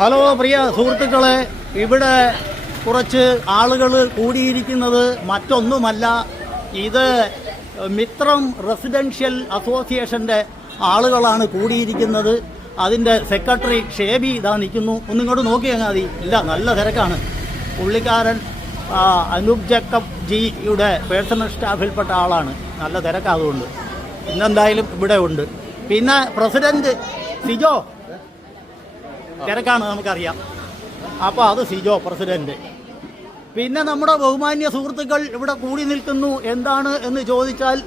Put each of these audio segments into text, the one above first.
Hello പ്രിയ സുഹൃത്തുക്കളെ, ഇവിടെ കുറച്ച് ആളുകൾ കൂടിയിരിക്കുന്നത് മറ്റൊന്നുമല്ല, ഇത് മിത്രം റെസിഡൻഷ്യൽ അസോസിയേഷൻ്റെ ആളുകളാണ് കൂടിയിരിക്കുന്നത്. അതിൻ്റെ സെക്രട്ടറി ഷേബി ഇതാ നിൽക്കുന്നു. ഒന്നിങ്ങോട്ട് നോക്കിയാൽ മതി. ഇല്ല, നല്ല തിരക്കാണ്. പുള്ളിക്കാരൻ അനൂപ് ജേക്കബ് ജിയുടെ പേഴ്സണൽ സ്റ്റാഫിൽപ്പെട്ട ആളാണ്. നല്ല തിരക്കാതുകൊണ്ട് ഇന്നെന്തായാലും ഇവിടെ ഉണ്ട്. പിന്നെ പ്രസിഡന്റ് സിജോ തിരക്കാണ്, നമുക്കറിയാം. അപ്പോൾ അത് സിജോ പ്രസിഡന്റ്. പിന്നെ നമ്മുടെ ബഹുമാന്യ സുഹൃത്തുക്കൾ ഇവിടെ കൂടി നിൽക്കുന്നു. എന്താണ് എന്ന് ചോദിച്ചാൽ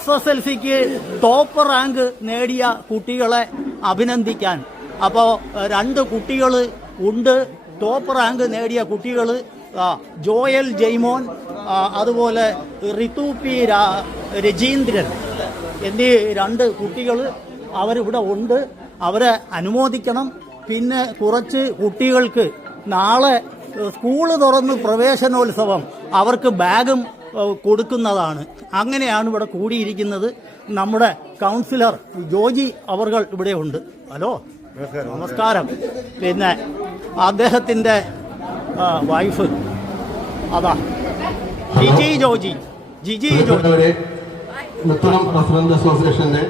SSLCക്ക് ടോപ്പ് റാങ്ക് നേടിയ കുട്ടികളെ അഭിനന്ദിക്കാൻ. അപ്പോൾ 2 കുട്ടികൾ ഉണ്ട് ടോപ്പ് റാങ്ക് നേടിയ കുട്ടികൾ. ജോയൽ ജെയ്മോൻ, അതുപോലെ ഋതു പി രജീന്ദ്രൻ എന്നീ 2 കുട്ടികൾ അവരിവിടെ ഉണ്ട്. അവരെ അനുമോദിക്കണം. പിന്നെ കുറച്ച് കുട്ടികൾക്ക് നാളെ സ്കൂള് തുറന്ന് പ്രവേശനോത്സവം അവർക്ക് ബാഗും കൊടുക്കുന്നതാണ്. അങ്ങനെയാണ് ഇവിടെ കൂടിയിരിക്കുന്നത്. നമ്മുടെ കൗൺസിലർ ജോജി അവർകൾ ഇവിടെ ഉണ്ട്. ഹലോ, നമസ്കാരം. പിന്നെ അദ്ദേഹത്തിൻ്റെ വൈഫ് അതാ ജിജി ജോജി. മിത്രം റെസിഡന്റ് അസോസിയേഷന്റെ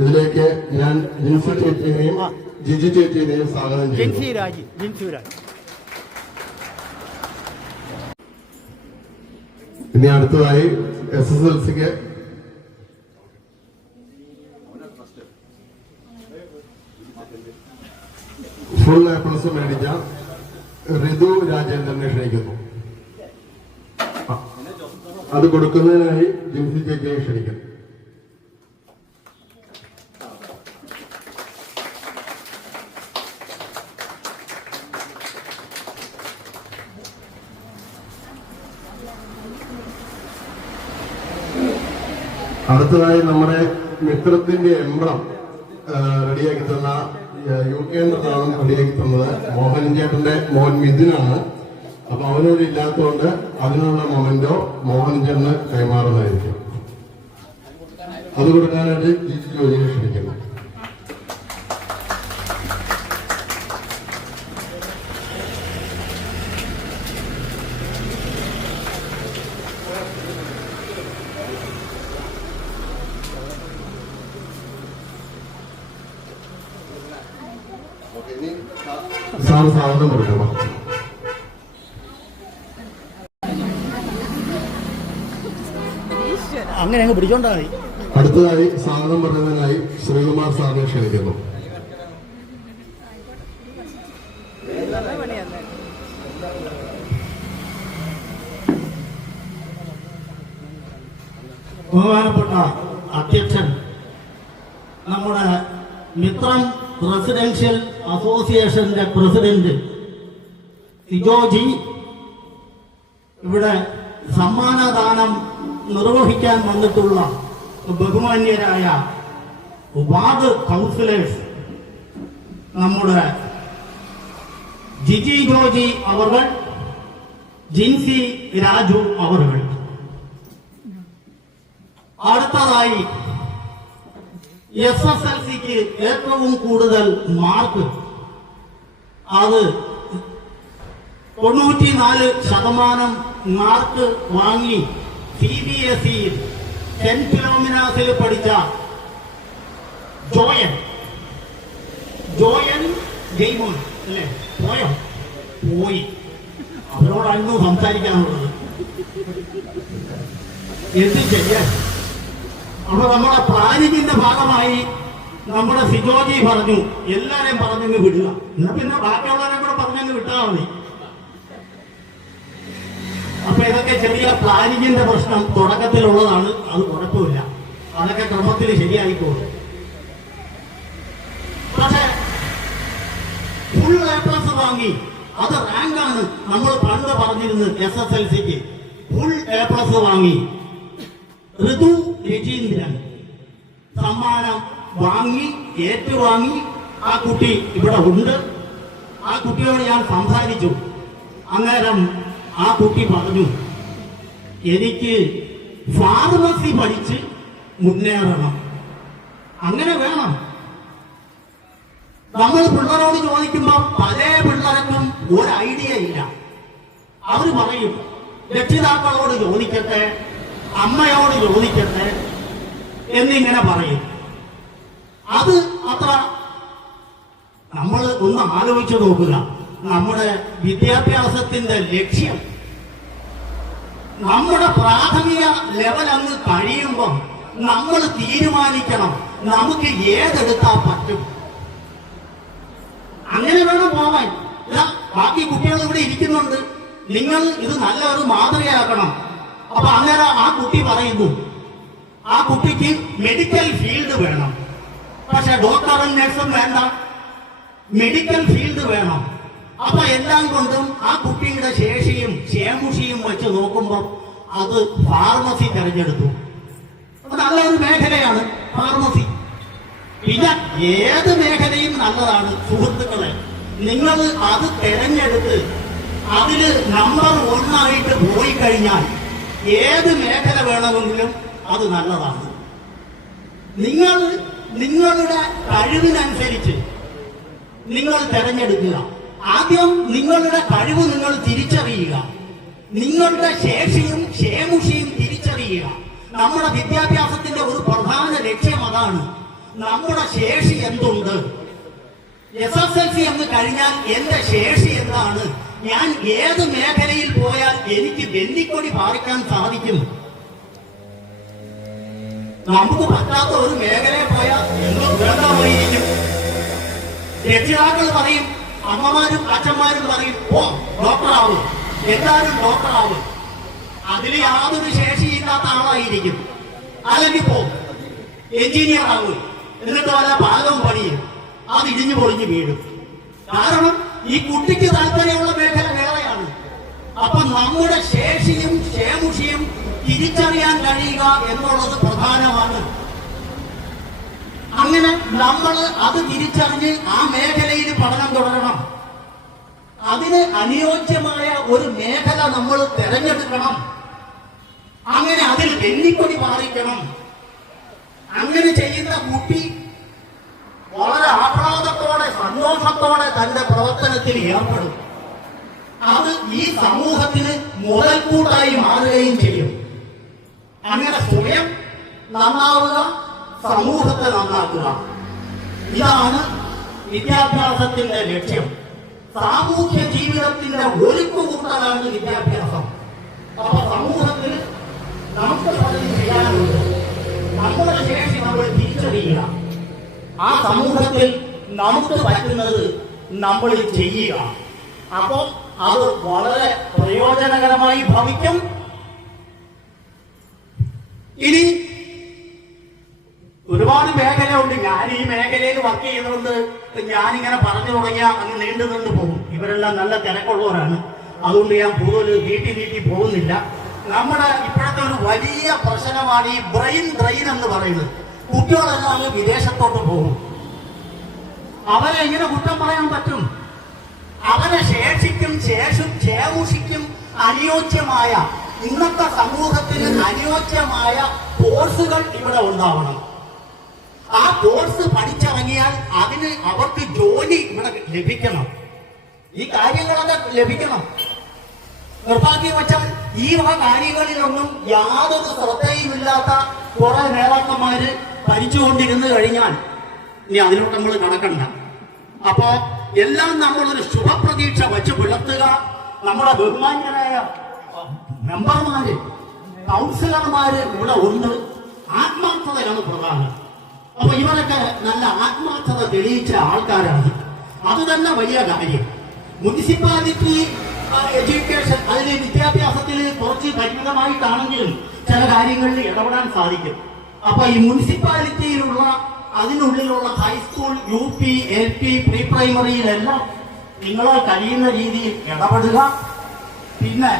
ഇതിലേക്ക് ഞാൻ ജിൻസി ചേച്ചിയെയും ജിജി ചേച്ചിയെയും സ്വാഗതം ചെയ്യുന്നു. ജിൻസി രാജ്. ഇനി അടുത്തതായി SSLCക്ക് ഫുൾ A+ മേടിച്ച ഋതു രാജേന്ദ്രനെ ക്ഷണിക്കുന്നു. അത് കൊടുക്കുന്നതിനായി ജിൻസി ചേച്ചിയെ ക്ഷണിക്കുന്നു. അടുത്തതായി നമ്മുടെ മിത്രത്തിന്റെ എംബ്രം റെഡിയാക്കി തന്ന UK റെഡിയാക്കി തന്നത് മോഹൻ ചേട്ടന്റെ മോൻ മിഥുനാണ്. അപ്പൊ അവനോട് ഇല്ലാത്തതുകൊണ്ട് അതിനുള്ള മൊമെന്റോ മോഹൻ ചേട്ടന് കൈമാറുന്നതായിരിക്കും. അത് കൊടുക്കാനായിട്ട് ജിജി ജോജിയെ ക്ഷണിക്കുന്നു. സാറ് സ്വാഗതം കൊടുക്കണം. അങ്ങനെ അങ്ങ് പിടിച്ചോണ്ടാ മതി. അടുത്തതായി സ്വാഗതം പറയുന്നതിനായി ശ്രീകുമാർ സാറിനെ ക്ഷണിക്കുന്നു. ബഹുമാനപ്പെട്ട അധ്യക്ഷൻ, നമ്മുടെ മിത്രം റെസിഡൻഷ്യൽ അസോസിയേഷന്റെ പ്രസിഡന്റ് സിജോജി ഇവിടെ സമ്മാനദാനം നിർവഹിക്കാൻ വന്നിട്ടുള്ള ബഹുമാന്യരായ വാർഡ് കൗൺസിലേഴ്സ്, നമ്മുടെ ജിജി ജോജി അവർ, ജിൻസി രാജു അവർ. അടുത്തതായി SSLCക്ക് ഏറ്റവും കൂടുതൽ മാർക്ക്, അത് 94% മാർക്ക് വാങ്ങി CBSEയിൽ സെന്റ് ഫിലോമിനാസിൽ പഠിച്ച ജോയൽ ജെയ്മോൻ അല്ലേ? പോയി. അവരോടായിരുന്നു സംസാരിക്കാനുള്ളത്. എന്ത് ചെയ്യാൻ? അപ്പൊ നമ്മുടെ പ്ലാനിങ്ങിന്റെ ഭാഗമായി നമ്മുടെ സിജോജി പറഞ്ഞു, എല്ലാരെയും പറഞ്ഞങ്ങ് വിടുക. എന്നാ പിന്നെ ബാക്കിയുള്ളവരെ കൂടെ പറഞ്ഞങ്ങ് വിട്ടാൽ മതി. അപ്പൊ ഇതൊക്കെ ചെറിയ പ്ലാനിങ്ങിന്റെ പ്രശ്നം തുടക്കത്തിലുള്ളതാണ്. അത് കുഴപ്പമില്ല, അതൊക്കെ ക്രമത്തിൽ ശരിയായിക്കോളും. പക്ഷെ ഫുൾ A+ വാങ്ങി, അത് റാങ്കാണ്. നമ്മൾ പണ്ട് പറഞ്ഞിരുന്നത് SSLCക്ക് ഫുൾ A+ വാങ്ങി ഋതു രജീന്ദ്രൻ സമ്മാനം വാങ്ങി, ഏറ്റുവാങ്ങി. ആ കുട്ടി ഇവിടെ ഉണ്ട്. ആ കുട്ടിയോട് ഞാൻ സംസാരിച്ചു. അന്നേരം ആ കുട്ടി പറഞ്ഞു, എനിക്ക് ഫാർമസി പഠിച്ച് മുന്നേറണം. അങ്ങനെ വേണം. നമ്മൾ പിള്ളേരോട് ചോദിക്കുമ്പോൾ പല അവര് പറയും രക്ഷിതാക്കളോട് ചോദിക്കട്ടെ, അമ്മയോട് ചോദിക്കട്ടെ എന്നിങ്ങനെ പറയും. അത് അത്ര നമ്മൾ ഒന്ന് ആലോചിച്ചു നോക്കുക. നമ്മുടെ വിദ്യാഭ്യാസത്തിന്റെ ലക്ഷ്യം നമ്മുടെ പ്രാഥമിക ലെവൽ അങ്ങ് കഴിയുമ്പം നമ്മൾ തീരുമാനിക്കണം നമുക്ക് ഏതെടുത്താ പറ്റും. അങ്ങനെ വേണം പോകാൻ. ബാക്കി കുട്ടികൾ ഇവിടെ ഇരിക്കുന്നുണ്ട്, നിങ്ങൾ ഇത് നല്ല ഒരു മാതൃകയാക്കണം. അപ്പൊ അങ്ങനെ ആ കുട്ടി പറയുന്നു ആ കുട്ടിക്ക് മെഡിക്കൽ ഫീൽഡ് വേണം, പക്ഷെ ഡോക്ടറും നഴ്സും വേണ്ട, മെഡിക്കൽ ഫീൽഡ് വേണം. അപ്പൊ എല്ലാം കൊണ്ടും ആ കുട്ടിയുടെ ശേഷിയും ക്ഷേമുഷിയും വെച്ച് നോക്കുമ്പോൾ അത് ഫാർമസി തെരഞ്ഞെടുത്തു. നല്ലൊരു മേഖലയാണ് ഫാർമസി. പിന്നെ ഏത് മേഖലയും നല്ലതാണ് സുഹൃത്തുക്കളെ. നിങ്ങൾ അത് തെരഞ്ഞെടുത്ത് അതില് നമ്പർ 1 പോയി കഴിഞ്ഞാൽ ഏത് മേഖല വേണമെങ്കിലും അത് നല്ലതാണ്. നിങ്ങളുടെ കഴിവിനനുസരിച്ച് നിങ്ങൾ തെരഞ്ഞെടുക്കുക. ആദ്യം നിങ്ങളുടെ കഴിവ് നിങ്ങൾ തിരിച്ചറിയുക, നിങ്ങളുടെ ശേഷിയും ക്ഷേമുഷിയും തിരിച്ചറിയുക. നമ്മുടെ വിദ്യാഭ്യാസത്തിന്റെ ഒരു പ്രധാന ലക്ഷ്യം അതാണ്. നമ്മുടെ ശേഷി എന്തുണ്ട്? SSLC എന്ന് കഴിഞ്ഞാൽ എന്റെ ശേഷി എന്താണ്? ഞാൻ ഏത് മേഖലയിൽ പോയാൽ എനിക്ക് വെന്നിക്കൊടി പാറിക്കാൻ സാധിക്കും? നമുക്ക് പറ്റാത്ത ഒരു മേഖലയിൽ പോയാൽ എന്ത് ദുരന്തമായിരിക്കും. രക്ഷിതാക്കൾ പറയും, അമ്മമാരും അച്ഛന്മാരും പറയും, ഓ ഡോക്ടറാവും, എല്ലാവരും ഡോക്ടറാവും. അതിൽ യാതൊരു ശേഷിയില്ലാത്ത ആളായിരിക്കും. അല്ലെങ്കിൽ എഞ്ചിനീയർ ആവും, എന്നിട്ട് വല്ല പാലവും പണിയും, അത് ഇടിഞ്ഞു പൊളിഞ്ഞു വീഴും. കാരണം ഈ കുട്ടിക്ക് താല്പര്യമുള്ള മേഖല വേറെയാണ്. അപ്പൊ നമ്മുടെ ശേഷിയും ക്ഷേമുഷിയും തിരിച്ചറിയാൻ കഴിയുക എന്നുള്ളത് പ്രധാനമാണ്. അങ്ങനെ നമ്മൾ അത് തിരിച്ചറിഞ്ഞ് ആ മേഖലയിൽ പഠനം തുടരണം. അതിന് അനുയോജ്യമായ ഒരു മേഖല നമ്മൾ തിരഞ്ഞെടുക്കണം. അങ്ങനെ അതിൽ വെന്നിക്കൊടി പാറിക്കണം. അങ്ങനെ ചെയ്യുന്ന കുട്ടി വളരെ ആഹ്ലാദത്തോടെ സന്തോഷത്തോടെ തന്റെ പ്രവർത്തനത്തിൽ ഏർപ്പെടും. അത് ഈ സമൂഹത്തിന് മുതൽക്കൂട്ടായി മാറുകയും ചെയ്യും. അങ്ങനെ സ്വയം നന്നാവുക, സമൂഹത്തെ നന്നാക്കുക. ഇതാണ് വിദ്യാഭ്യാസത്തിന്റെ ലക്ഷ്യം. സാമൂഹ്യ ജീവിതത്തിന്റെ ഒരുക്കുകൂട്ടലാണ് വിദ്യാഭ്യാസം. അപ്പൊ സമൂഹത്തിൽ നമുക്ക് പലതും ചെയ്യാനുണ്ട്. നമ്മുടെ ശേഷി നമ്മൾ തിരിച്ചറിയുക, ആ സമൂഹത്തിൽ നമുക്ക് പറ്റുന്നത് നമ്മൾ ചെയ്യുക. അപ്പോൾ അത് വളരെ പ്രയോജനകരമായി ഭവിക്കും. ഇനി ഒരുപാട് മേഖലയുണ്ട്. ഞാൻ ഈ മേഖലയിൽ വർക്ക് ചെയ്യുന്നതുകൊണ്ട് ഞാനിങ്ങനെ പറഞ്ഞു തുടങ്ങിയാൽ അങ്ങ് നീണ്ടു നിന്ന് പോകും. ഇവരെല്ലാം നല്ല തിരക്കുള്ളവരാണ്, അതുകൊണ്ട് ഞാൻ കൂടുതൽ നീട്ടി പോകുന്നില്ല. നമ്മുടെ ഇപ്പോഴത്തെ ഒരു വലിയ പ്രശ്നമാണ് ഈ ബ്രെയിൻ ഡ്രെയിൻ എന്ന് പറയുന്നത്. കുട്ടികളെല്ലാം അങ്ങ് വിദേശത്തോട്ട് പോകും. അവരെ എങ്ങനെ കുറ്റം പറയാൻ പറ്റും? അവരെ ശേഷിക്കും ക്ഷേമുഷിക്കും അനുയോജ്യമായ, ഇന്നത്തെ സമൂഹത്തിന് അനുയോജ്യമായ കോഴ്സുകൾ ഇവിടെ ഉണ്ടാവണം. ആ കോഴ്സ് പഠിച്ചിറങ്ങിയാൽ അതിന് അവർക്ക് ജോലി ഇവിടെ ലഭിക്കണം. ഈ കാര്യങ്ങളൊക്കെ ലഭിക്കണം. നിർഭാഗ്യവശാൽ ഈ വക കാര്യങ്ങളിലൊന്നും യാതൊരു ശ്രദ്ധയുമില്ലാത്ത കുറെ നേതാക്കന്മാര് ഭരിച്ചുകൊണ്ടിരുന്നു കഴിഞ്ഞാൽ ഇനി അതിലോട്ട് നമ്മൾ കടക്കണ്ട. അപ്പോ എല്ലാം നമ്മളൊരു ശുഭപ്രതീക്ഷ വെച്ച് പുലർത്തുക. നമ്മുടെ ബഹുമാന്യരായ മെമ്പർമാര്, കൗൺസിലർമാര് ഇവിടെ ഉണ്ട്. ആത്മാർത്ഥതയാണ് പ്രധാനം. അപ്പൊ ഇവരൊക്കെ നല്ല ആത്മാർത്ഥത തെളിയിച്ച ആൾക്കാരാണ്. അത് തന്നെ വലിയ കാര്യം. മുനിസിപ്പാലിറ്റി എഡ്യൂക്കേഷൻ, അതിന് വിദ്യാഭ്യാസത്തിൽ കുറച്ച് പരിമിതമായിട്ടാണെങ്കിലും ചില കാര്യങ്ങളിൽ ഇടപെടാൻ സാധിക്കും. അപ്പൊ ഈ മുനിസിപ്പാലിറ്റിയിലുള്ള അതിനുള്ളിലുള്ള ഹൈസ്കൂൾ, UP, LP, പ്രീ പ്രൈമറിയിലെല്ലാം നിങ്ങളാൽ കഴിയുന്ന രീതിയിൽ ഇടപെടുക. പിന്നെ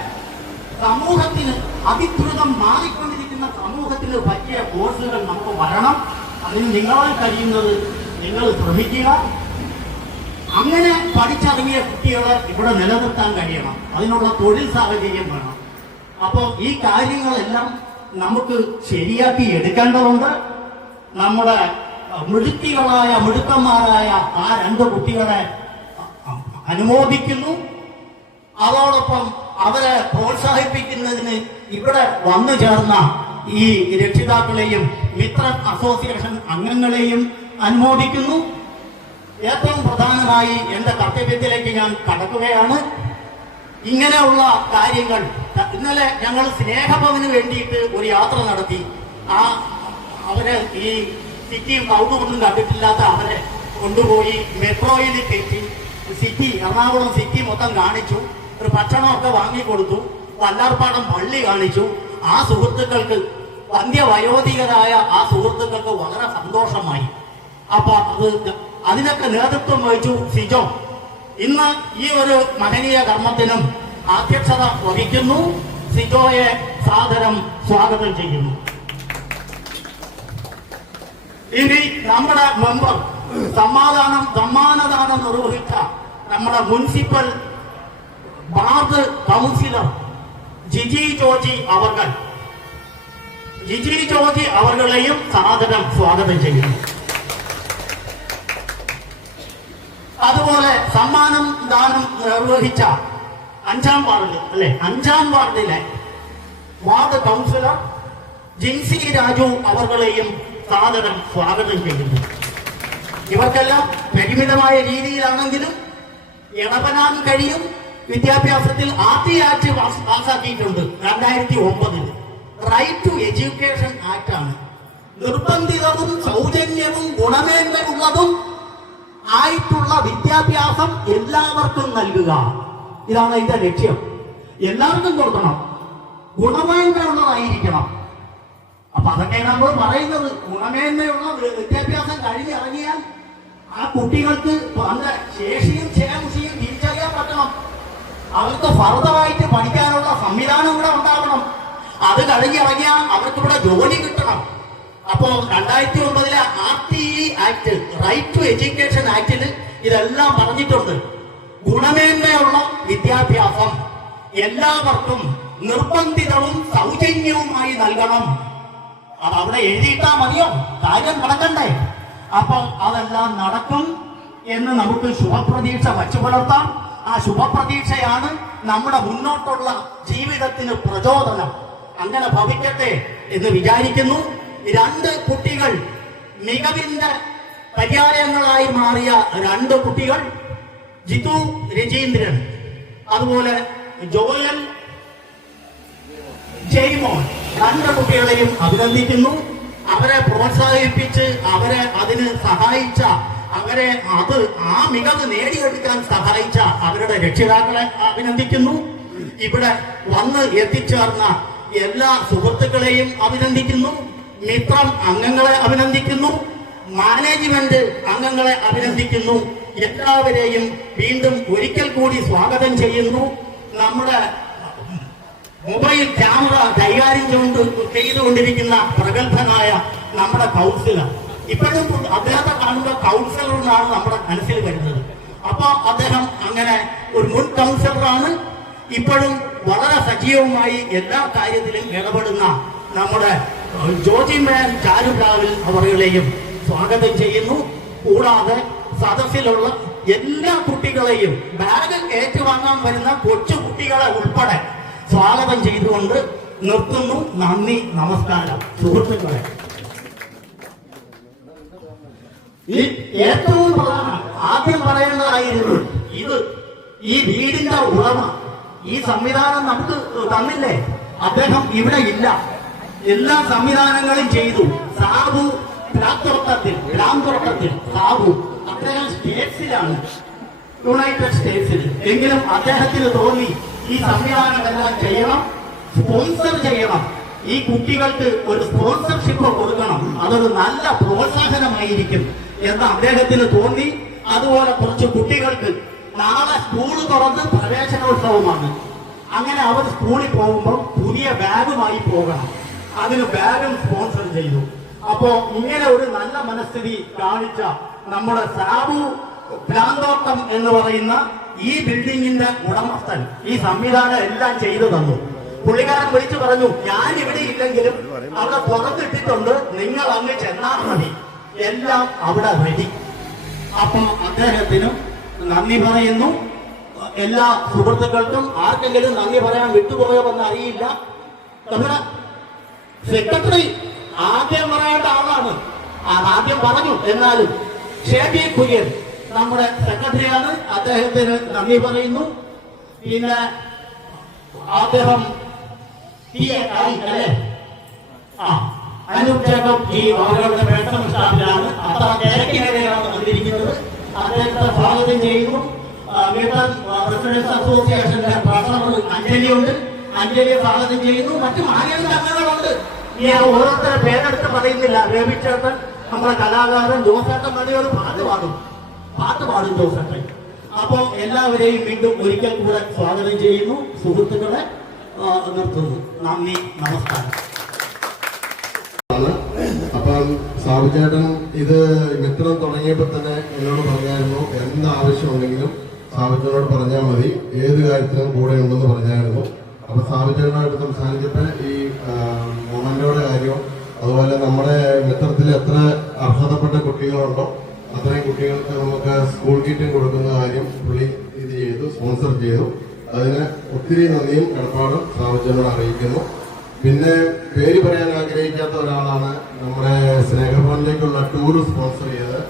സമൂഹത്തിന് അതിദ്രുതം മാറിക്കൊണ്ടിരിക്കുന്ന സമൂഹത്തിന് പറ്റിയ കോഴ്സുകൾ നമുക്ക് വരണം. അതിന് നിങ്ങളാൽ കഴിയുന്നത് നിങ്ങൾ ശ്രമിക്കുക. അങ്ങനെ പഠിച്ചിറങ്ങിയ കുട്ടികളെ ഇവിടെ നിലനിർത്താൻ കഴിയണം. അതിനുള്ള തൊഴിൽ സാഹചര്യം വേണം. അപ്പോൾ ഈ കാര്യങ്ങളെല്ലാം നമുക്ക് ശരിയാക്കി എടുക്കേണ്ടതുണ്ട്. നമ്മുടെ മിടുക്കന്മാരായ ആ 2 കുട്ടികളെ അനുമോദിക്കുന്നു. അതോടൊപ്പം അവരെ പ്രോത്സാഹിപ്പിക്കുന്നതിന് ഇവിടെ വന്നു ചേർന്ന ഈ രക്ഷിതാക്കളെയും മിത്ര അസോസിയേഷൻ അംഗങ്ങളെയും അനുമോദിക്കുന്നു. ഏറ്റവും പ്രധാനമായി എന്റെ കർത്തവ്യത്തിലേക്ക് ഞാൻ കടക്കുകയാണ്. ഇങ്ങനെയുള്ള കാര്യങ്ങൾ ഇന്നലെ ഞങ്ങൾ സ്നേഹഭവന് വേണ്ടിയിട്ട് ഒരു യാത്ര നടത്തി. അവരെ ഈ സിറ്റിയും കൗതുകൊണ്ടും കണ്ടിട്ടില്ലാത്ത അവരെ കൊണ്ടുപോയി മെട്രോയിൽ കയറ്റി സിറ്റി എറണാകുളം സിറ്റി മൊത്തം കാണിച്ചു. ഒരു ഭക്ഷണമൊക്കെ വാങ്ങിക്കൊടുത്തു. വല്ലാർപ്പാടം പള്ളി കാണിച്ചു. ആ സുഹൃത്തുക്കൾക്ക് വന്ധ്യവയോധികരായ ആ സുഹൃത്തുക്കൾക്ക് വളരെ സന്തോഷമായി. അപ്പൊ അതിനൊക്കെ നേതൃത്വം വഹിച്ചു സിജോ. ഇന്ന് ഈ ഒരു മഹനീയ കർമ്മത്തിനും അധ്യക്ഷത വഹിക്കുന്നു. സിജോയെ സാദരം സ്വാഗതം ചെയ്യുന്നു. ഇനി നമ്മുടെ മെമ്പർ സമ്മാനദാനം നിർവഹിച്ച നമ്മുടെ municipal ward councillor Jiji Joji അവർകളെയും സാദരം സ്വാഗതം ചെയ്യുന്നു. അതുപോലെ സമ്മാനം ദാനം നിർവഹിച്ച 5-ാം വാർഡിലെ വാർഡ് കൗൺസിലർ ജിൻസി രാജു അവർകളെയും സാദരം സ്വാഗതം ചെയ്യുന്നു. ഇവർക്കെല്ലാം പരിമിതമായ രീതിയിലാണെങ്കിലും ഇടപെടാൻ കഴിയും. വിദ്യാഭ്യാസത്തിൽ ആദ്യ പാസാക്കിയിട്ടുണ്ട് 2009 റൈറ്റ് ടു എഡ്യൂക്കേഷൻ ആക്ട് ആണ്. നിർബന്ധിതവും സൗജന്യവും ഗുണമേന്മയുള്ളതും ആയിട്ടുള്ള വിദ്യാഭ്യാസം എല്ലാവർക്കും നൽകുക. ഇതാണ് ഇതിന്റെ ലക്ഷ്യം. എല്ലാവർക്കും കൊടുക്കണം, ഗുണമേന്മയുള്ളതായിരിക്കണം. അപ്പൊ അതൊക്കെയാണ് നമ്മൾ പറയുന്നത്. ഗുണമേന്മയുള്ള വിദ്യാഭ്യാസം കഴിഞ്ഞിറങ്ങിയാൽ ആ കുട്ടികൾക്ക് അതിന്റെ ശേഷിയും ക്ഷേമശിയും തിരിച്ചറിയാൻ പറ്റണം. അവർക്ക് ഫർദറായിട്ട് പഠിക്കാനുള്ള സംവിധാനം കൂടെ ഉണ്ടാവണം. അത് കഴിഞ്ഞിറങ്ങിയാൽ അവർക്ക് ഇവിടെ ജോലി കിട്ടണം. അപ്പോ 2009 RTE act, right to education ആക്ടിൽ ഇതെല്ലാം പറഞ്ഞിട്ടുണ്ട്. ഗുണമേന്മയുള്ള വിദ്യാഭ്യാസം എല്ലാവർക്കും നിർബന്ധിതവും സൗജന്യവുമായി നൽകണം. അത് അവിടെ എഴുതിയിട്ടാ മതിയോ? കാര്യം നടക്കണ്ടേ? അപ്പോൾ അതെല്ലാം നടക്കും എന്ന് നമുക്ക് ശുഭപ്രതീക്ഷ വച്ചു പുലർത്താം. ആ ശുഭപ്രതീക്ഷയാണ് നമ്മുടെ മുന്നോട്ടുള്ള ജീവിതത്തിന് പ്രചോദനം. അങ്ങനെ ഭവിക്കട്ടെ എന്ന് വിചാരിക്കുന്നു. 2 കുട്ടികൾ മികവിന്റെ പര്യായങ്ങളായി മാറിയ 2 കുട്ടികൾ, ജിതു രജീന്ദ്രൻ, അതുപോലെ ജോയൽ ജയ്മോൻ, 2 കുട്ടികളെയും അഭിനന്ദിക്കുന്നു. അവരെ പ്രോത്സാഹിപ്പിച്ച് അവരെ അതിന് സഹായിച്ച, അവരെ ആ മികവ് നേടിയെടുക്കാൻ സഹായിച്ച അവരുടെ രക്ഷിതാക്കളെ അഭിനന്ദിക്കുന്നു. ഇവിടെ വന്ന് എത്തിച്ചേർന്ന എല്ലാ സുഹൃത്തുക്കളെയും അഭിനന്ദിക്കുന്നു. മിത്രം അംഗങ്ങളെ അഭിനന്ദിക്കുന്നു. മാനേജ്മെന്റ് അംഗങ്ങളെ അഭിനന്ദിക്കുന്നു. എല്ലാവരെയും വീണ്ടും ഒരിക്കൽ കൂടി സ്വാഗതം ചെയ്യുന്നു. നമ്മുടെ മൊബൈൽ ക്യാമറ കൈകാര്യം ചെയ്തുകൊണ്ടിരിക്കുന്ന പ്രഗത്ഭനായ നമ്മുടെ കൗൺസിലർ, ഇപ്പോഴും അദ്ദേഹത്തെ കാണുമ്പോൾ കൗൺസിലർ എന്നാണ് നമ്മുടെ മനസ്സിൽ വരുന്നത്. അപ്പൊ അദ്ദേഹം അങ്ങനെ ഒരു മുൻ കൗൺസിലറാണ്. ഇപ്പോഴും വളരെ സജീവമായി എല്ലാ കാര്യത്തിലും ഇടപെടുന്ന നമ്മുടെ ജോജിമേൻ ചാരുപ്രാവിൽ അവരുടെയും സ്വാഗതം ചെയ്യുന്നു. കൂടാതെ സദസ്സിലുള്ള എല്ലാ കുട്ടികളെയും ബാഗ് ഏറ്റുവാങ്ങാൻ വരുന്ന കൊച്ചു കുട്ടികളെ ഉൾപ്പെടെ സ്വാഗതം ചെയ്തുകൊണ്ട് നിർത്തുന്നു. നന്ദി, നമസ്കാരം. സുഹൃത്തുക്കളെ, ഈ ഏറ്റവും പ്രധാനം ആദ്യം പറയേണ്ടതായിരുന്നു ഈ വീടിന്റെ ഉടമ ഈ സംവിധാനം നമുക്ക് തന്നില്ലേ? അദ്ദേഹം ഇവിടെ ഇല്ല. എല്ലാ സംവിധാനങ്ങളും ചെയ്തു. സാബു ഗ്രാമത്തോട്ടത്തിൽ സാബു അദ്ദേഹം സ്റ്റേറ്റ്സിലാണ്, യുണൈറ്റഡ് സ്റ്റേറ്റ്സിൽ. എങ്കിലും അദ്ദേഹത്തിന് തോന്നി ഈ സംവിധാനമെല്ലാം ചെയ്യണം, സ്പോൺസർ ചെയ്യണം, ഈ കുട്ടികൾക്ക് ഒരു സ്പോൺസർഷിപ്പ് കൊടുക്കണം, അതൊരു നല്ല പ്രോത്സാഹനമായിരിക്കും എന്ന് അദ്ദേഹത്തിന് തോന്നി. അതുപോലെ കുറച്ച് കുട്ടികൾക്ക് നാളെ സ്കൂൾ തുറന്ന് പ്രവേശനോത്സവമാണ്. അങ്ങനെ അവർ സ്കൂളിൽ പോകുമ്പോൾ പുതിയ ബാഗുമായി പോകണം. അതിന് ബാഗും സ്പോൺസർ ചെയ്തു. അപ്പോ ഇങ്ങനെ ഒരു നല്ല മനസ്ഥിതി കാണിച്ച നമ്മുടെ സാബു ഭ്രാന്തോട്ടം എന്ന് പറയുന്ന ഈ ബിൽഡിങ്ങിന്റെ ഉടമസ്ഥൻ ഈ സംവിധാനം എല്ലാം ചെയ്തു തന്നു. പുള്ളിക്കാരൻ വിളിച്ചു പറഞ്ഞു, ഞാൻ ഇവിടെ ഇല്ലെങ്കിലും അവിടെ പുറത്തിട്ടിട്ടുണ്ട്, നിങ്ങൾ അങ്ങ് ചെന്നാൽ മതി, എല്ലാം അവിടെ റെഡി. അപ്പം അദ്ദേഹത്തിനും നന്ദി പറയുന്നു. എല്ലാ സുഹൃത്തുക്കൾക്കും ആർക്കെങ്കിലും നന്ദി പറയാൻ വിട്ടുപോയോന്ന് അറിയില്ല. നമ്മുടെ സെക്രട്ടറി ആദ്യം പറയേണ്ട ആളാണ്, ആദ്യം പറഞ്ഞു. എന്നാലും ഷേബി കുര്യൻ നമ്മുടെ സെക്രട്ടറിയാണ്, അദ്ദേഹത്തിന് നന്ദി പറയുന്നു. പിന്നെ അദ്ദേഹം അല്ലേ അനൂപ് ജേക്കബ് ഈ അവരുടെ പേഴ്സണൽ സ്റ്റാഫിലാണ്, അത്ര തിരക്കിനിടെയാണ് വന്നിരിക്കുന്നത്. അദ്ദേഹത്തെ സ്വാഗതം ചെയ്യുന്നു. വീട്ടൻ റെസിഡൻസ് അസോസിയേഷന്റെ ട്രഷറർ അഞ്ജലിയുണ്ട്, അഞ്ജലിയെ സ്വാഗതം ചെയ്യുന്നു. മറ്റു മാന്യരുടെ അംഗങ്ങളുണ്ട്. ഞാൻ ഓരോരുത്തരെ പേരെടുത്ത് പറയുന്നില്ല. രവിചേട്ടൻ, നമ്മുടെ കലാകാരൻ ജോസേട്ടൻ നല്ലൊരു പാട്ട് പാടും ജോസേട്ടൻ. അപ്പോൾ എല്ലാവരെയും വീണ്ടും ഒരിക്കൽ കൂടെ സ്വാഗതം ചെയ്യുന്നു. സുഹൃത്തുക്കളെ നിർത്തുന്നു. നന്ദി, നമസ്കാരം. അപ്പം സാബുചേട്ടൻ ഇത് മിത്രം തുടങ്ങിയപ്പോൾ തന്നെ എന്നോട് പറഞ്ഞായിരുന്നു, എന്താവശ്യമുണ്ടെങ്കിലും സാബുചേട്ടനോട് പറഞ്ഞാൽ മതി, ഏത് കാര്യത്തിനും കൂടെ ഉണ്ടെന്ന് പറഞ്ഞായിരുന്നു. അപ്പൊ സാബുചേട്ടനായിട്ട് സംസാരിച്ചപ്പോൾ ഈ മൊമന്റോയുടെ കാര്യം, അതുപോലെ നമ്മുടെ മിത്രത്തിൽ എത്ര അർഹതപ്പെട്ട കുട്ടികളുണ്ടോ അത്രയും കുട്ടികൾക്ക് നമുക്ക് സ്കൂൾ കിറ്റും കൊടുക്കുന്ന കാര്യം പുള്ളി ഇത് ചെയ്തു, സ്പോൺസർ ചെയ്തു. അതിന് ഒത്തിരി നന്ദിയും കടപ്പാടും സാബുചേട്ടനോട് അറിയിക്കുന്നു. പിന്നെ പേര് പറയാൻ ആഗ്രഹിക്കാത്ത ഒരാളാണ് നമ്മുടെ സ്നേഹഭവനിലേക്കുള്ള ടൂർ സ്പോൺസർ ചെയ്തത്.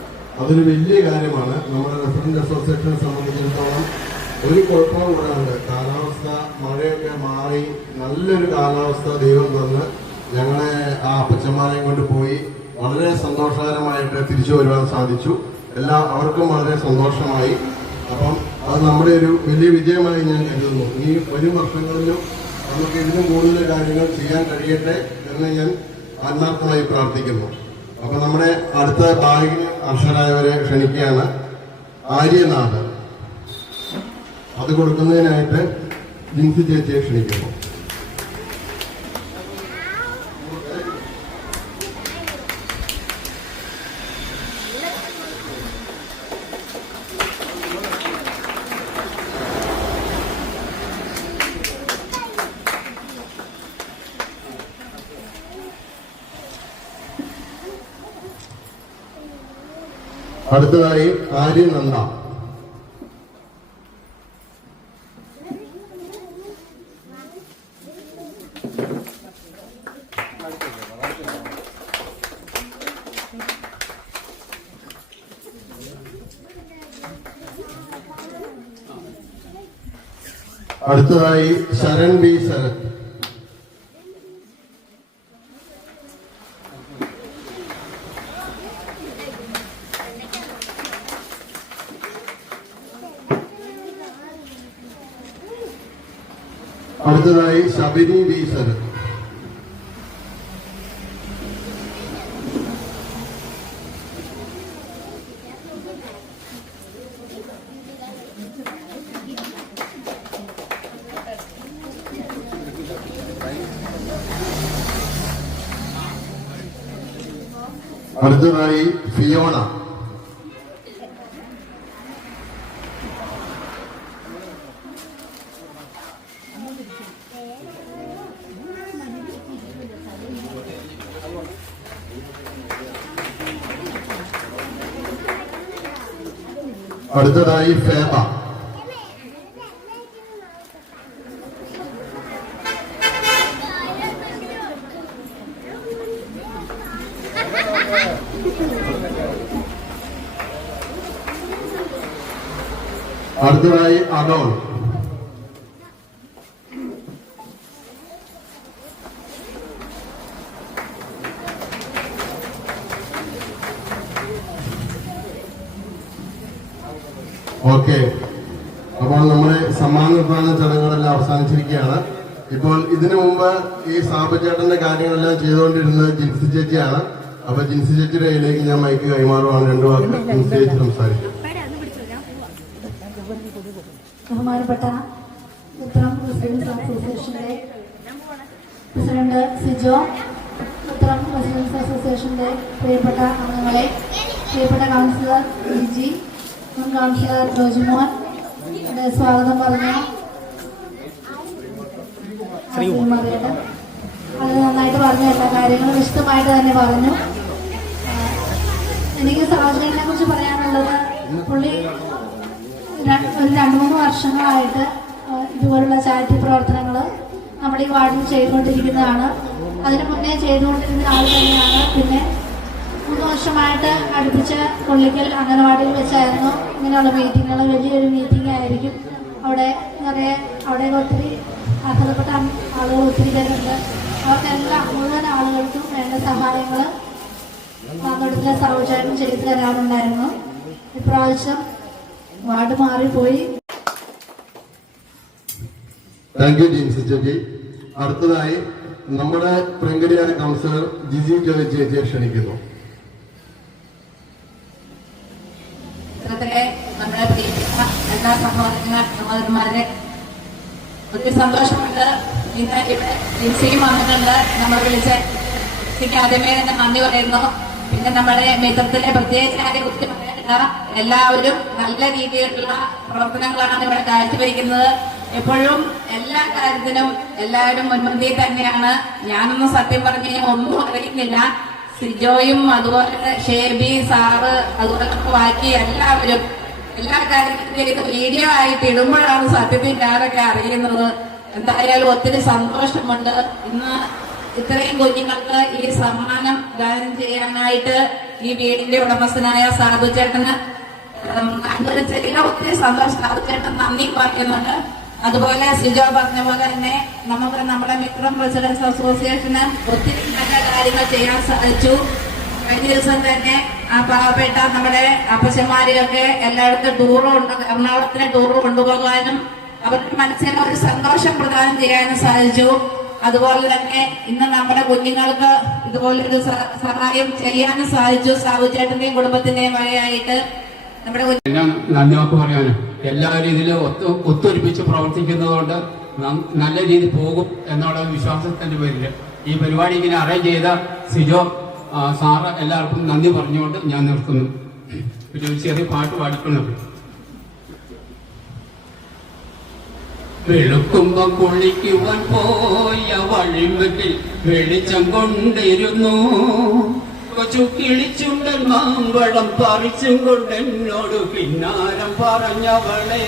അതൊരു വലിയ കാര്യമാണ്. നമ്മുടെ റെസിഡന്റ് അസോസിയേഷനെ സംബന്ധിച്ചിടത്തോളം ഒരു കുഴപ്പവും കൂടെ ഉണ്ട്. കാലാവസ്ഥ മഴയൊക്കെ മാറി നല്ലൊരു കാലാവസ്ഥ ദൈവം തന്ന് ഞങ്ങളെ ആ അപ്പച്ചന്മാരെയും കൊണ്ട് പോയി വളരെ സന്തോഷകരമായിട്ട് തിരിച്ചു വരുവാൻ സാധിച്ചു. അവർക്കും വളരെ സന്തോഷമായി. അപ്പം അത് നമ്മുടെ ഒരു വലിയ വിജയമായി ഞാൻ കരുതുന്നു. ഈ വരും വർഷങ്ങളിലും നമുക്ക് ഇതിനും കൂടുതൽ കാര്യങ്ങൾ ചെയ്യാൻ കഴിയട്ടെ എന്ന് ഞാൻ ആത്മാർത്ഥമായി പ്രാർത്ഥിക്കുന്നു. അപ്പൊ നമ്മുടെ അടുത്ത ബാഗിന് അർഹരായവരെ ക്ഷണിക്കുകയാണ്. ആര്യനാഥ് അത് കൊടുക്കുന്നതിനായിട്ട് ജിൻസി ചേച്ചിയെ ക്ഷണിക്കുന്നു. അടുത്തതായി ആര്യനന്ദ. അടുത്തതായി ശരൺ ബി ശരത്. അടുത്തതായി ശബരി ബി ശരത്. അടുത്തതായി ഫിയോണ. അടുത്തതായി ഫേബ. അടുത്തതായി അഡോൾ. ഓക്കെ, അപ്പോൾ നമ്മുടെ സമ്മാനദാന ചടങ്ങുകളെല്ലാം അവസാനിച്ചിരിക്കുകയാണ്. ഇപ്പോൾ ഇതിനു മുമ്പ് ഈ സാബുചേട്ടന്റെ കാര്യങ്ങളെല്ലാം ചെയ്തുകൊണ്ടിരുന്നത് ജിൻസി ചേച്ചിയാണ്. അപ്പൊ ജിൻസി ചേച്ചിയുടെ കയ്യിലേക്ക് ഞാൻ മൈക്ക് കൈമാറുവാണ്. രണ്ടു വാക്ക് ജിൻസി ചേച്ചി സംസാരിക്കും. ബഹുമാനപ്പെട്ട ഉത്തരം റെസിഡൻസ് അസോസിയേഷന്റെ പ്രസിഡന്റ് സിജോ, ഉത്തരം റെസിഡൻസ് അസോസിയേഷന്റെ പ്രിയപ്പെട്ട അംഗങ്ങളെ, പ്രിയപ്പെട്ട കൗൺസിലർ ജി, മുൻ കൗൺസിലർ ജോജിമോൻ, സ്വാഗതം പറഞ്ഞ അത് നന്നായിട്ട് പറഞ്ഞ എല്ലാ കാര്യങ്ങളും വിശദമായിട്ട് തന്നെ പറഞ്ഞു. എനിക്ക് സാഹചര്യത്തിനെ കുറിച്ച് പറയാനുള്ളത്, പുള്ളി ഒരു 2-3 വർഷങ്ങളായിട്ട് ഇതുപോലുള്ള ചാരിറ്റി പ്രവർത്തനങ്ങൾ നമ്മുടെ ഈ വാർഡിൽ ചെയ്തുകൊണ്ടിരിക്കുന്നതാണ്. അതിനു മുന്നേ ചെയ്തുകൊണ്ടിരുന്ന ആൾ തന്നെയാണ്. പിന്നെ 3 വർഷമായിട്ട് അടുപ്പിച്ച് പുള്ളിക്കൽ അംഗനവാടിയിൽ വെച്ചായിരുന്നു ഇങ്ങനെയുള്ള മീറ്റിങ്ങുകൾ. വലിയൊരു മീറ്റിംഗ് ആയിരിക്കും. അവിടെ ഒത്തിരി അർഹതപ്പെട്ട ആളുകൾ ഒത്തിരി പേരുണ്ട്. അവർക്കെല്ലാം മുഴുവൻ ആളുകൾക്കും വേണ്ട സഹായങ്ങൾ നാന്നോടത്തിലെ സർവ്വചാരം ചെയ്തു തരാറുണ്ടായിരുന്നു. ഇപ്രാവശ്യം വാർഡ് മാറിപ്പോയി. താങ്ക് യു ജിൻസി ചേച്ചി. അടുത്തതായി നമ്മുടെ പ്രിയങ്കരിയായ കൗൺസിലർ ജിജി ജോയ് ചേച്ചിയെ ക്ഷണിക്കുന്നു. ചിത്രത്തിലെ നമ്മുടെ പ്രിയപ്പെട്ട എല്ലാ സഹോദരന്മാരെ ഒത്തിരി സന്തോഷമുണ്ട്. ഇന്ന് ഇവിടെ ജിൻസിയും വന്നിട്ടുണ്ട്. നമ്മൾ വിളിച്ച ജിൻസിക്ക് ആദ്യമേ തന്നെ നന്ദി പറയുന്നു. പിന്നെ നമ്മുടെ മിത്രത്തിലെ പ്രത്യേകിച്ച് കാര്യം കുറിച്ച് പറയാനില്ല. എല്ലാവരും നല്ല രീതിയിലുള്ള പ്രവർത്തനങ്ങളാണ് ഇവിടെ കാഴ്ചവെക്കുന്നത്. എപ്പോഴും എല്ലാ കാര്യത്തിനും എല്ലാവരും മുൻപന്തിയിൽ തന്നെയാണ്. ഞാനൊന്നും സത്യം പറഞ്ഞു കഴിഞ്ഞാൽ ഒന്നും അറിയുന്നില്ല. സിജോയും അതുപോലെ ഷേബി സാറ് അതുപോലെ ബാക്കി എല്ലാവരും എല്ലാ കാര്യത്തിലും വീഡിയോ ആയിട്ട് ഇടുമ്പോഴാണ് സത്യത്തിൽ ഞാനൊക്കെ അറിയുന്നത്. എന്തായാലും ഒത്തിരി സന്തോഷമുണ്ട്. ഇന്ന് ഇത്രയും കുഞ്ഞുങ്ങൾക്ക് ഈ സമ്മാനം ദാനം ചെയ്യാനായിട്ട് ഈ വീടിന്റെ ഉടമസ്ഥനായ സാധു ചേട്ടന് ഒത്തിരി സന്തോഷം. സാധു ചേട്ടൻ നന്ദി പറയുന്നുണ്ട്. അതുപോലെ സിജോ പറഞ്ഞ പോലെ തന്നെ നമുക്ക് നമ്മുടെ മിത്രം റെസിഡൻസ് അസോസിയേഷന് ഒത്തിരി നല്ല കാര്യങ്ങൾ ചെയ്യാൻ സാധിച്ചു. കഴിഞ്ഞ ദിവസം തന്നെ ആ പാവപ്പെട്ട നമ്മുടെ അപ്പച്ചന്മാരെയൊക്കെ എല്ലായിടത്തും ടൂറും എറണാകുളത്തിന് ടൂറ് കൊണ്ടുപോകാനും അവരുടെ മനസ്സിന് ഒരു സന്തോഷം പ്രദാനം ചെയ്യാനും സാധിച്ചു. അതുപോലെ തന്നെ ഇന്ന് നമ്മുടെ കുഞ്ഞുങ്ങൾക്ക് ഇതുപോലൊരു സഹായം ചെയ്യാനും സാധിച്ചു. സാബു ചേട്ടന്റെയും കുടുംബത്തിന്റെയും വകയായിട്ട് നമ്മുടെ നന്ദി വാക്ക് പറയാനും എല്ലാവരും ഇതിൽ ഒത്തൊരുമിച്ച് പ്രവർത്തിക്കുന്നതുകൊണ്ട് നല്ല രീതിയിൽ പോകും എന്നുള്ള വിശ്വാസത്തിന്റെ പേരിൽ ഈ പരിപാടി ഇങ്ങനെ അറേഞ്ച് ചെയ്ത സിജോ സാറ് എല്ലാവർക്കും നന്ദി പറഞ്ഞുകൊണ്ട് ഞാൻ നിർത്തുന്നു. പിന്നെ ഒരു ചെറിയ പാട്ട് പാടിക്കുന്നത്. വെളുക്കുമ്പോ കുളിക്കുവാൻ പോയ വഴിമക്കിൽ വെളിച്ചം കൊണ്ടിരുന്നു. കൊച്ചു കിളിച്ചുണ്ടൻ മാമ്പഴം പറിച്ചും കൊണ്ട് എന്നോട് കിന്നാരം പറഞ്ഞവളെ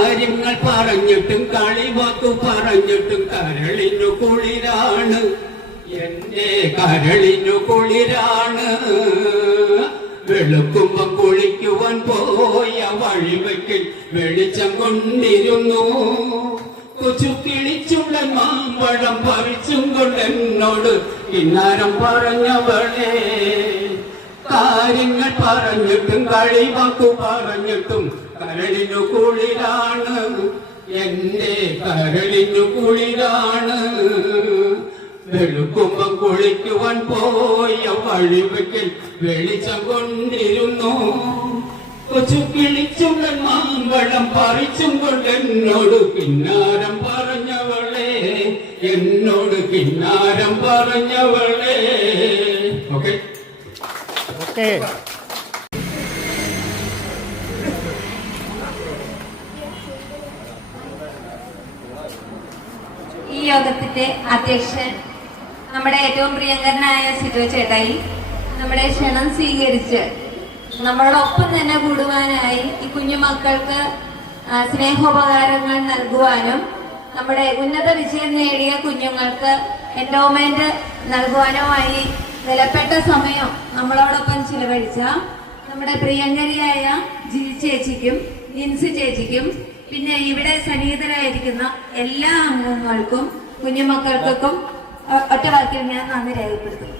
കാര്യങ്ങൾ പറഞ്ഞിട്ടും കളിവാക്കു പറഞ്ഞിട്ടും കരളിനു കുളിരാണ്, എന്റെ കരളിനു കുളിരാണ്. വെളുക്കുമ്പോ കുളിക്കുവാൻ പോയ വഴിവെക്കിൽ വെളിച്ചം കൊണ്ടിരുന്നു. കൊച്ചു കിളിച്ചുള്ള മാമ്പഴം പറിച്ചും കൊണ്ട് എന്നോട് കിന്നാരം പറഞ്ഞവളെ കാര്യങ്ങൾ പറഞ്ഞിട്ടും കളിവാക്കു പറഞ്ഞിട്ടും കരളിനു കുളിരാണ്, എന്റെ കരളിനു കുളിരാണ്. വെളുക്കുമ്പോ കുളിക്കുവാൻ പോയ വഴിവെക്കിൽ വെളിച്ചം കൊണ്ടിരുന്നു. കൊച്ചു കിളിച്ചുള്ള മാമ്പഴം പറിച്ചും കൊണ്ട് എന്നോട് കിന്നാരം പറഞ്ഞവളെ ഓക്കെ. ഈ യോഗത്തിന്റെ അധ്യക്ഷൻ നമ്മുടെ ഏറ്റവും പ്രിയങ്കരനായ സിജോ ചേട്ടായി നമ്മുടെ ക്ഷണം സ്വീകരിച്ച് നമ്മളോടൊപ്പം തന്നെ കൂടുവാനായി ഈ കുഞ്ഞുമക്കൾക്ക് സ്നേഹോപകാരങ്ങൾ നൽകുവാനും നമ്മുടെ ഉന്നത വിജയം നേടിയ കുഞ്ഞുങ്ങൾക്ക് എൻഡോമെന്റ് നൽകുവാനുമായി വിലപ്പെട്ട സമയം നമ്മളോടൊപ്പം ചിലവഴിച്ച നമ്മുടെ പ്രിയങ്കരിയായ ജിജി ചേച്ചിക്കും ജിൻസി ചേച്ചിക്കും പിന്നെ ഇവിടെ സന്നിഹിതരായിരിക്കുന്ന എല്ലാ അംഗങ്ങൾക്കും കുഞ്ഞുമക്കൾക്കും ഒറ്റ വാക്കിൽ ഞാൻ നന്ദി രേഖപ്പെടുത്തുന്നു.